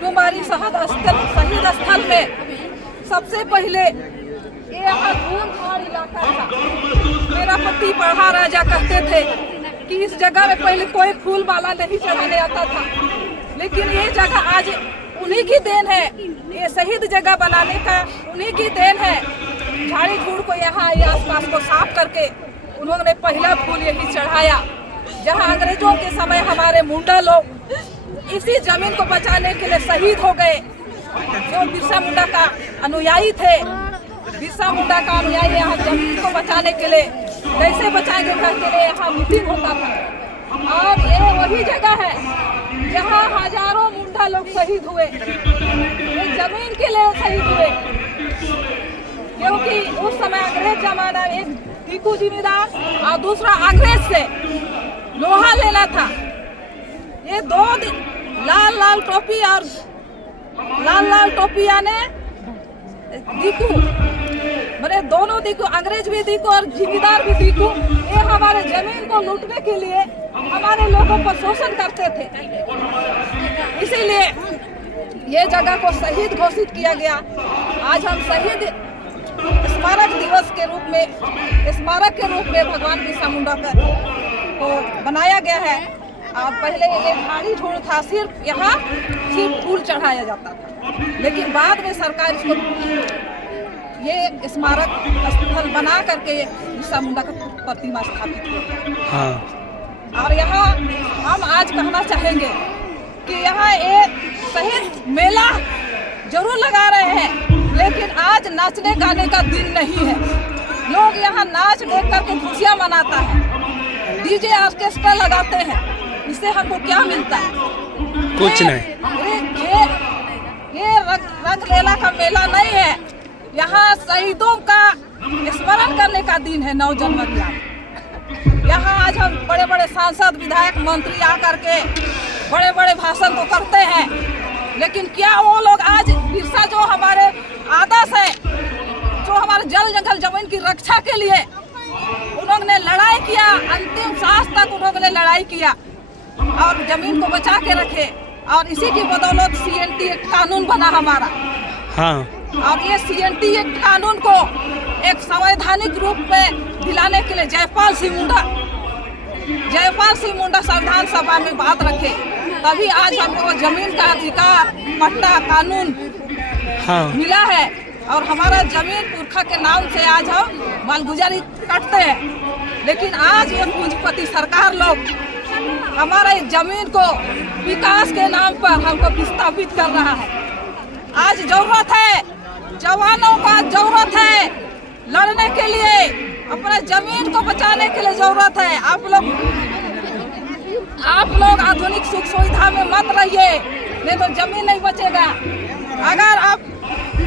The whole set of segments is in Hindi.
डुमारी शहीद स्थल में सबसे पहले ये यहाँ धूल-धार इलाका था। मेरा पति पढ़ा राजा कहते थे कि इस जगह में पहले कोई फूल माला नहीं चढ़ाने आता था, लेकिन ये जगह आज उन्हीं की देन है। ये शहीद जगह बनाने का उन्हीं की देन है। झाड़ी झूड़ को यहाँ आसपास को साफ करके उन्होंने पहला फूल यही चढ़ाया। जहाँ अंग्रेजों के समय हमारे मुंडा लोग इसी जमीन को बचाने के लिए शहीद हो गए। जो बिरसा मुंडा का अनुयायी थे, बिरसा मुंडा का अनुयायी यहाँ जमीन को बचाने के लिए कैसे बचाएंगे करके लिए यहाँ मीटिंग होता था। और ये वही जगह है जहाँ हजारों मुंडा लोग शहीद हुए, ये जमीन के लिए शहीद हुए। क्योंकि उस समय अंग्रेज जमाना में एक टीकू जिम्मेदार और दूसरा अंग्रेज से लोहा लेना था। ये दो लाल लाल टोपी और लाल टोपी यानी दीकू, मैंने दोनों दीकू, अंग्रेज भी दीकू और जिम्मेदार भी दीकू, ये हमारे जमीन को लूटने के लिए हमारे लोगों पर शोषण करते थे। इसीलिए ये जगह को शहीद घोषित किया गया। आज हम शहीद स्मारक दिवस के रूप में, स्मारक के रूप में भगवान बिरसा मुंडा को बनाया गया है। और पहले ये झाड़ी झूड़ था, सिर्फ यहाँ सिर्फ फूल चढ़ाया जाता था, लेकिन बाद में सरकार इसको ये स्मारक स्थल बना करके बिरसा मुंडा का प्रतिमा स्थापित किया। हाँ। और यहाँ हम आज कहना चाहेंगे कि यहाँ एक शहीद मेला जरूर लगा रहे हैं, लेकिन आज नाचने गाने का दिन नहीं है। लोग यहाँ नाच देख करके खुशियाँ मनाता है, डीजे ऑर्केस्ट्रा लगाते हैं, इससे हमको क्या मिलता है? कुछ नहीं। ये रंग लेला का मेला नहीं है, यहाँ शहीदों का स्मरण करने का दिन है 9 जनवरी। यहाँ आज हम बड़े बड़े सांसद, विधायक, मंत्री आकर के बड़े बड़े भाषण तो करते हैं, लेकिन क्या वो लोग आज बिरसा जो हमारे आदर्श है, जो हमारे जल जंगल जमीन की रक्षा के लिए उन्होंने लड़ाई किया, अंतिम सांस तक उन्होंने लड़ाई किया और जमीन को बचा के रखे, और इसी की बदौलत CNT एक्ट कानून बना हमारा। हाँ। और ये CNT एक्ट कानून को एक संवैधानिक रूप में दिलाने के लिए जयपाल सिंह मुंडा संविधान सभा में बात रखे, तभी आज हमको जमीन का अधिकार, पट्टा, कानून मिला है। और हमारा जमीन पुरखा के नाम से आज हम मालगुजारी करते हैं, लेकिन आज ये पूंजीपति सरकार लोग हमारा इस जमीन को विकास के नाम पर हमको विस्थापित कर रहा है। आज जरूरत है, जवानों का जरूरत है लड़ने के लिए, अपना जमीन को बचाने के लिए जरूरत है। आप लोग आधुनिक सुख सुविधा में मत रहिए, नहीं तो जमीन नहीं बचेगा। अगर आप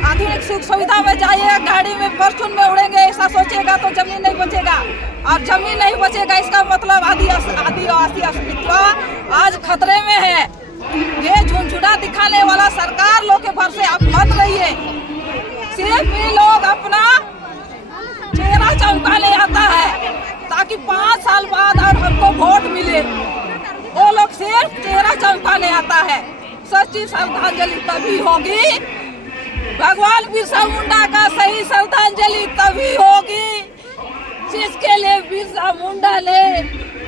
आधुनिक सुख सुविधा में जाइए, गाड़ी में फॉर्चून में उड़ेंगे, ऐसा सोचेगा तो जमीन नहीं बचेगा, और जमीन नहीं बचेगा इसका मतलब आदिवासी अस्तित्व आज खतरे में है। ये झुनझुना दिखाने वाला सरकार लोग के भरोसे आप मत रहिए। सिर्फ ये लोग अपना चेहरा चमकाने आता है ताकि 5 साल बाद और हमको वोट मिले। वो लोग सिर्फ चेहरा चमकाने आता है। सच्ची श्रद्धांजलि तभी होगी, भगवान बिरसा मुंडा का सही श्रद्धांजलि तभी होगी जिसके लिए बिरसा मुंडा ने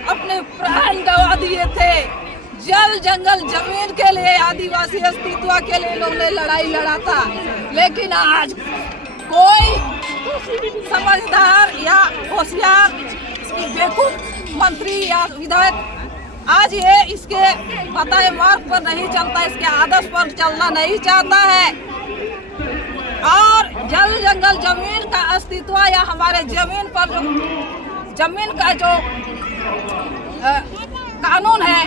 अपने प्राण गंवा दिए थे। जल जंगल जमीन के लिए, आदिवासी अस्तित्व के लिए उन्होंने लड़ाई लड़ा था, लेकिन आज कोई समझदार या होशियार बेवकूफ मंत्री या विधायक आज ये इसके बताए मार्ग पर नहीं चलता, इसके आदर्श पर चलना नहीं चाहता है। और जल जंगल जमीन का अस्तित्व या हमारे जमीन पर जो जमीन का जो कानून है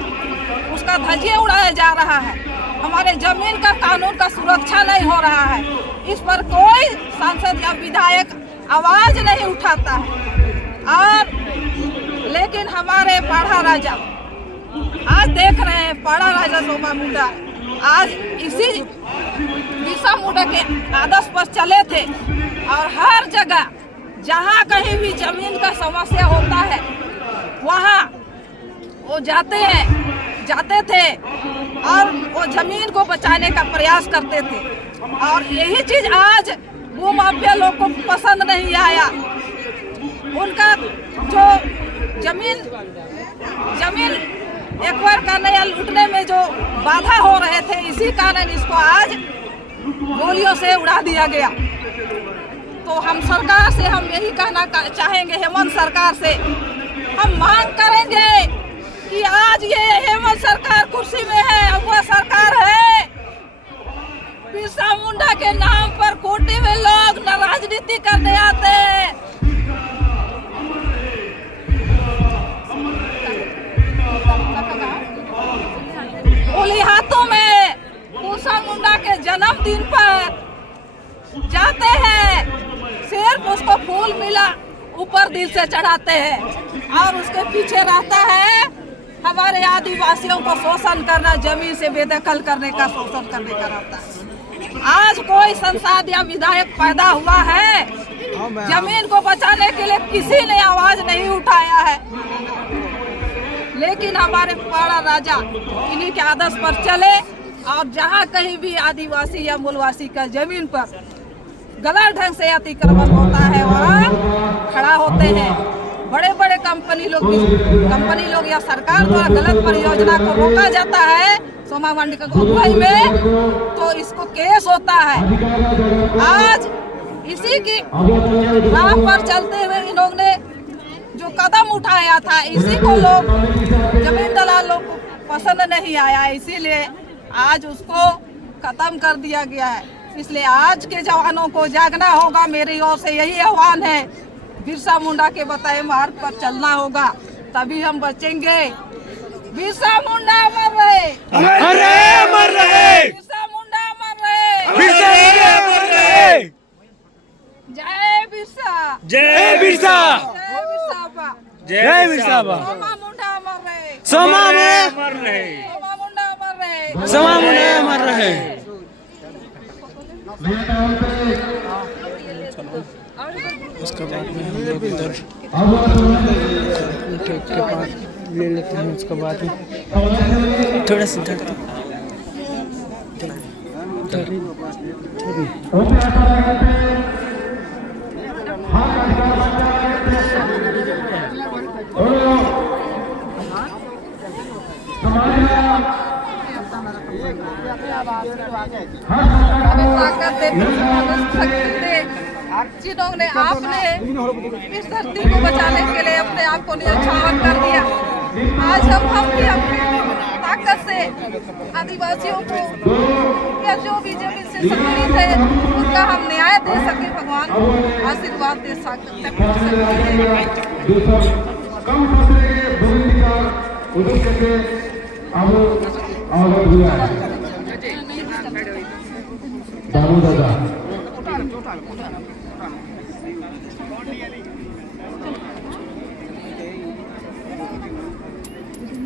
उसका धज्जियां उड़ाया जा रहा है। हमारे जमीन का कानून का सुरक्षा नहीं हो रहा है। इस पर कोई सांसद या विधायक आवाज नहीं उठाता है। और लेकिन हमारे पाड़ा राजा आज देख रहे हैं, पाड़ा राजा सोमा मुंडा आज इसी बिरसा मुंडा के आदर्श पर चले थे और हर जगह जहाँ कहीं भी जमीन का समस्या होता है वहाँ वो जाते थे और वो जमीन को बचाने का प्रयास करते थे। और यही चीज आज वो माफिया लोग को पसंद नहीं आया। उनका जो जमीन एक्वायर करने या लूटने में जो बाधा हो रहे थे, इसी कारण इसको आज गोलियों से उड़ा दिया गया। तो हम सरकार से हम यही कहना चाहेंगे, हेमंत सरकार से हम मांग करेंगे कि आज ये हेमंत सरकार कुर्सी में है, अगुआ सरकार है, बिरसा मुंडा के नाम पर कोटे में लोग न राजनीति करने आते हैं। ओली हाथों में बिरसा मुंडा के जन्मदिन पर जाते हैं, सिर्फ उसको फूल मिला ऊपर दिल से चढ़ाते हैं और उसके पीछे रहता है हमारे आदिवासियों को शोषण करना, जमीन से बेदखल करने का, शोषण करने का रहता है। आज कोई सांसद या विधायक पैदा हुआ है, जमीन को बचाने के लिए किसी ने आवाज नहीं उठाया है। लेकिन हमारे पाड़ा राजा इन्हीं के आदर्श पर चले और जहाँ कहीं भी आदिवासी या मूलवासी का जमीन पर गलत ढंग से अतिक्रमण होता है वहाँ खड़ा होते हैं। बड़े बड़े कंपनी लोग या सरकार द्वारा गलत परियोजना को रोका जाता है सोमा मंडी का अगुवाई में, तो इसको केस होता है। आज इसी की राह पर चलते हुए इन लोग ने जो कदम उठाया था, इसी को लोग जमीन दलाल लोग को पसंद नहीं आया, इसीलिए आज उसको खत्म कर दिया गया है। इसलिए आज के जवानों को जागना होगा। मेरी ओर से यही आह्वान है, बिरसा मुंडा के बताए मार्ग पर चलना होगा, तभी हम बचेंगे। बिरसा मुंडा अमर रहे, अमर रहे, बिरसा मुंडा अमर रहे, बिरसा मुंडा अमर रहे। जय बिरसा, जय बिरसा, जय बिरसा बा, जय बिरसा बा। सोमा मुंडा अमर रहे, सोमा अमर रहे, सोमा मुंडा अमर रहे, सोमा मुंडा अमर रहे। उसके बाद में हम लोग इधर के पास ले लेते हैं। उसके बाद में थोड़ा सा जिन्होंने आपने इस धरती को बचाने के लिए अपने आप को न्यौछावर कर दिया। आज हम भी अपनी ताकत से आदिवासियों को या जो भी जमीन से संबंधित है उनका हम न्याय दे सके। भगवान आशीर्वाद दे सकते हैं।